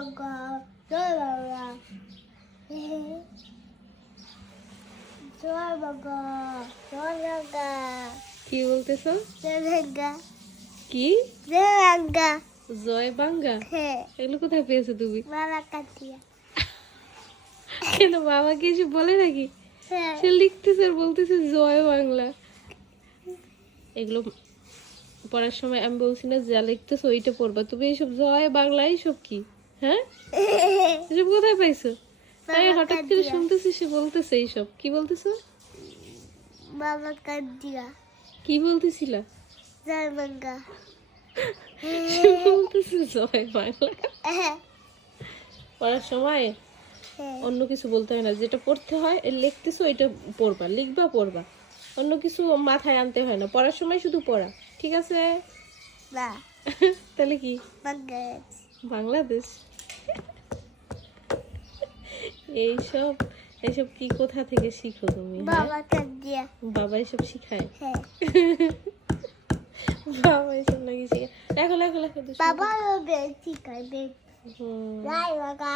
বাবা জয় বাবা জয় বাবা জয় বাবা কি বলতেছো? জয় বাবা কি জয় বাবা জয় বাংলা? হ্যাঁ এগুলো কোথায় পেয়েছো তুমি? বাবা কাটিয়া কেন বাবাকে এসে বলে নাকি? হ্যাঁ সে লিখতেছে আর বলতেছে জয় বাংলা। এগুলো পড়ার সময় আমি বলছি না যা লিখতেছো ওইটা পড়বা, তুমি এইসব জয় বাংলা এইসব কি? হ্যাঁ, এসব কোথায় পাইছো? তাই হঠাৎ করে শুনতেছি সে বলতেছে এইসব। কি বলতেছো? বাবা কাটিয়া কি বলতেছিলা? জয় বাবা সে বলতেছে জয় বাংলা। হ্যাঁ পড়ার সময় অন্য কিছু বলতে হয় না, যেটা পড়তে হয় লিখতেছো ওইটা পড়বা, লিখবা পড়বা, অন্য কিছু মাথায় আনতে হয় না। পড়ার সময় শুধু পড়া, ঠিক আছে? না তাহলে কি বাংলাদেশ বাংলাদেশ? এইসব এইসব কি কোথা থেকে শিখো তুমি? হ্যাঁ? বাবা কাটিয়া বাবা এসব শিখায়? হ্যাঁ বাবা এসব নাকি শিখায়? লেখো লেখো লেখো দুষ্টু। বাবা বেশি খাবে হুম। জয় বাবা